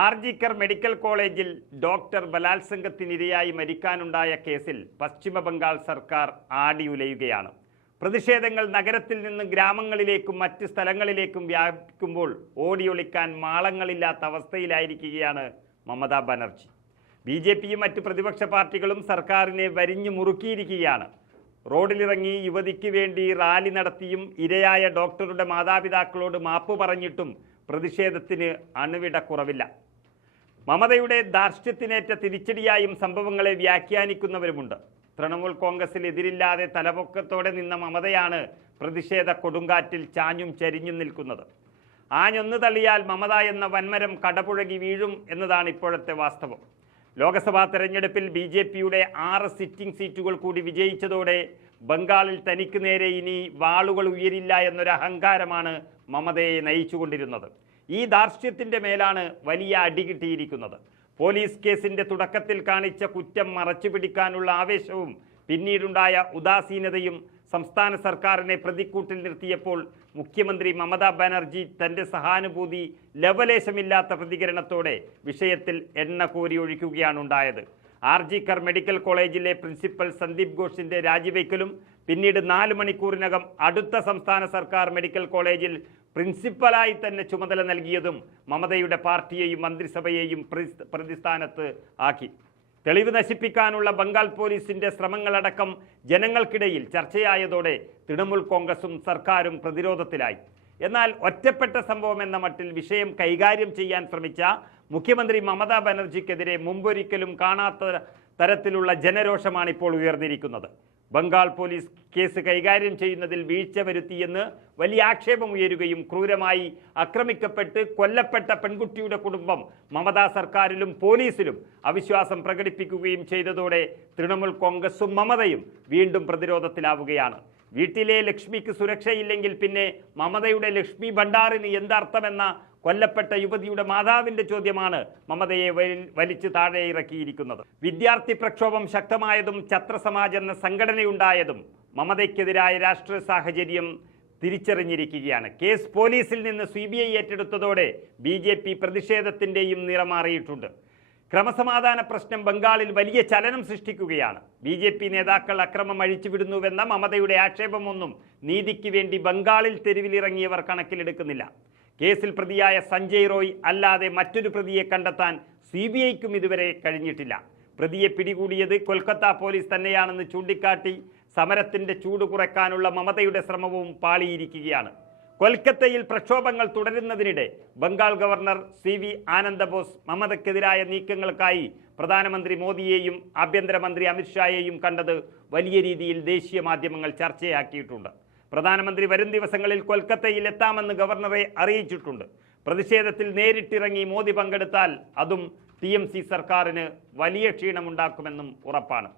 RG Kar medical കോളേജിൽ doctor ബലാത്സംഗത്തിനിരയായി മരിക്കാനുണ്ടായ കേസിൽ പശ്ചിമബംഗാൾ സർക്കാർ ആടിയുലയുകയാണ്. പ്രതിഷേധങ്ങൾ നഗരത്തിൽ നിന്ന് ഗ്രാമങ്ങളിലേക്കും മറ്റ് സ്ഥലങ്ങളിലേക്കും വ്യാപിക്കുമ്പോൾ ഓടിയൊളിക്കാൻ മാളങ്ങളില്ലാത്ത അവസ്ഥയിലായിരിക്കുകയാണ് മമതാ ബാനർജി. ബി ജെ പിയും മറ്റ് പ്രതിപക്ഷ പാർട്ടികളും സർക്കാരിനെ വരിഞ്ഞു മുറുക്കിയിരിക്കുകയാണ്. റോഡിലിറങ്ങി യുവതിക്ക് വേണ്ടി റാലി നടത്തിയും ഇരയായ ഡോക്ടറുടെ മാതാപിതാക്കളോട് മാപ്പ് പറഞ്ഞിട്ടും പ്രതിഷേധത്തിന് അണുവിട കുറവില്ല. മമതയുടെ ധാർഷ്ട്യത്തിനേറ്റ തിരിച്ചടിയായും സംഭവങ്ങളെ വ്യാഖ്യാനിക്കുന്നവരുമുണ്ട്. തൃണമൂൽ കോൺഗ്രസിൽ എതിരില്ലാതെ തലപൊക്കത്തോടെ നിന്ന മമതയാണ് പ്രതിഷേധ കൊടുങ്കാറ്റിൽ ചാഞ്ഞും ചരിഞ്ഞും നിൽക്കുന്നത്. ആഞ്ഞൊന്നു തള്ളിയാൽ മമത എന്ന വന്മരം കടപുഴകി വീഴും എന്നതാണ് ഇപ്പോഴത്തെ വാസ്തവം. ലോക്സഭാ തെരഞ്ഞെടുപ്പിൽ ബി ജെ പിയുടെ ആറ് സിറ്റിംഗ് സീറ്റുകൾ കൂടി വിജയിച്ചതോടെ ബംഗാളിൽ തനിക്ക് നേരെ ഇനി വാളുകൾ ഉയരില്ല എന്നൊരു അഹങ്കാരമാണ് മമതയെ നയിച്ചുകൊണ്ടിരുന്നത്. ഈ ധാർഷ്ട്യത്തിന്റെ മേലാണ് വലിയ അടി കിട്ടിയിരിക്കുന്നത്. പോലീസ് കേസിന്റെ തുടക്കത്തിൽ കാണിച്ച കുറ്റം മറച്ചുപിടിക്കാനുള്ള ആവേശവും പിന്നീടുണ്ടായ ഉദാസീനതയും സംസ്ഥാന സർക്കാരിനെ പ്രതിക്കൂട്ടിൽ നിർത്തിയപ്പോൾ മുഖ്യമന്ത്രി മമതാ ബാനർജി തന്റെ സഹാനുഭൂതി ലവലേശമില്ലാത്ത പ്രതികരണത്തോടെ വിഷയത്തിൽ എണ്ണ കോരിയൊഴിക്കുകയാണ് ഉണ്ടായത് ആർ ജി കർ മെഡിക്കൽ കോളേജിലെ പ്രിൻസിപ്പൽ സന്ദീപ് ഘോഷിന്റെ രാജിവെക്കലും പിന്നീട് നാല് മണിക്കൂറിനകം അടുത്ത സംസ്ഥാന സർക്കാർ മെഡിക്കൽ കോളേജിൽ പ്രിൻസിപ്പലായി തന്നെ ചുമതല നൽകിയതും മമതയുടെ പാർട്ടിയെയും മന്ത്രിസഭയെയും പ്രതിസ്ഥാനത്ത് ആക്കി. തെളിവ് നശിപ്പിക്കാനുള്ള ബംഗാൾ പോലീസിന്റെ ശ്രമങ്ങളടക്കം ജനങ്ങൾക്കിടയിൽ ചർച്ചയായതോടെ തൃണമൂൽ കോൺഗ്രസും സർക്കാരും പ്രതിരോധത്തിലായി. എന്നാൽ ഒറ്റപ്പെട്ട സംഭവം എന്ന മട്ടിൽ വിഷയം കൈകാര്യം ചെയ്യാൻ ശ്രമിച്ച മുഖ്യമന്ത്രി മമതാ ബാനർജിക്കെതിരെ മുമ്പൊരിക്കലും കാണാത്ത തരത്തിലുള്ള ജനരോഷമാണ് ഇപ്പോൾ ഉയർന്നിരിക്കുന്നത്. ബംഗാൾ പോലീസ് കേസ് കൈകാര്യം ചെയ്യുന്നതിൽ വീഴ്ച വരുത്തിയെന്ന് വലിയ ആക്ഷേപം ഉയരുകയും ക്രൂരമായി ആക്രമിക്കപ്പെട്ട് കൊല്ലപ്പെട്ട പെൺകുട്ടിയുടെ കുടുംബം മമതാ സർക്കാരിലും പോലീസിലും അവിശ്വാസം പ്രകടിപ്പിക്കുകയും ചെയ്തതോടെ തൃണമൂൽ കോൺഗ്രസും മമതയും വീണ്ടും പ്രതിരോധത്തിലാവുകയാണ്. വീട്ടിലെ ലക്ഷ്മിക്ക് സുരക്ഷയില്ലെങ്കിൽ പിന്നെ മമതയുടെ ലക്ഷ്മി ഭണ്ഡാറിന് എന്തർത്ഥമെന്ന കൊല്ലപ്പെട്ട യുവതിയുടെ മാതാവിന്റെ ചോദ്യമാണ് മമതയെ വലി- വലിച്ചു താഴെ ഇറക്കിയിരിക്കുന്നത്. വിദ്യാർത്ഥി പ്രക്ഷോഭം ശക്തമായതും ഛത്രസമാജ് എന്ന സംഘടനയുണ്ടായതും മമതയ്ക്കെതിരായ രാഷ്ട്രീയ സാഹചര്യം തിരിച്ചറിഞ്ഞിരിക്കുകയാണ്. കേസ് പോലീസിൽ നിന്ന് സി ഏറ്റെടുത്തതോടെ ബി പ്രതിഷേധത്തിന്റെയും നിറമാറിയിട്ടുണ്ട് ക്രമസമാധാന പ്രശ്നം ബംഗാളിൽ വലിയ ചലനം സൃഷ്ടിക്കുകയാണ്. ബി ജെ പി നേതാക്കൾ അക്രമം അഴിച്ചുവിടുന്നുവെന്ന മമതയുടെ ആക്ഷേപമൊന്നും നീതിക്ക് വേണ്ടി ബംഗാളിൽ തെരുവിലിറങ്ങിയവർ കണക്കിലെടുക്കുന്നില്ല. കേസിൽ പ്രതിയായ സഞ്ജയ് റോയ് അല്ലാതെ മറ്റൊരു പ്രതിയെ കണ്ടെത്താൻ സി ബി ഐക്കും ഇതുവരെ കഴിഞ്ഞിട്ടില്ല. പ്രതിയെ പിടികൂടിയത് കൊൽക്കത്ത പോലീസ് തന്നെയാണെന്ന് ചൂണ്ടിക്കാട്ടി സമരത്തിന്റെ ചൂട് കുറയ്ക്കാനുള്ള മമതയുടെ ശ്രമവും പാളിയിരിക്കുകയാണ്. കൊൽക്കത്തയിൽ പ്രക്ഷോഭങ്ങൾ തുടരുന്നതിനിടെ Bengal governor C V Ananda Bose മമതയ്ക്കെതിരായ നീക്കങ്ങൾക്കായി പ്രധാനമന്ത്രി മോദിയെയും ആഭ്യന്തരമന്ത്രി അമിത്ഷായെയും കണ്ടത് വലിയ രീതിയിൽ ദേശീയ മാധ്യമങ്ങൾ ചർച്ചയാക്കിയിട്ടുണ്ട്. പ്രധാനമന്ത്രി വരും ദിവസങ്ങളിൽ കൊൽക്കത്തയിൽ എത്താമെന്ന് ഗവർണറെ അറിയിച്ചിട്ടുണ്ട്. പ്രതിഷേധത്തിൽ നേരിട്ടിറങ്ങി മോദി പങ്കെടുത്താൽ അതും ടി സർക്കാരിന് വലിയ ക്ഷീണമുണ്ടാക്കുമെന്നും ഉറപ്പാണ്.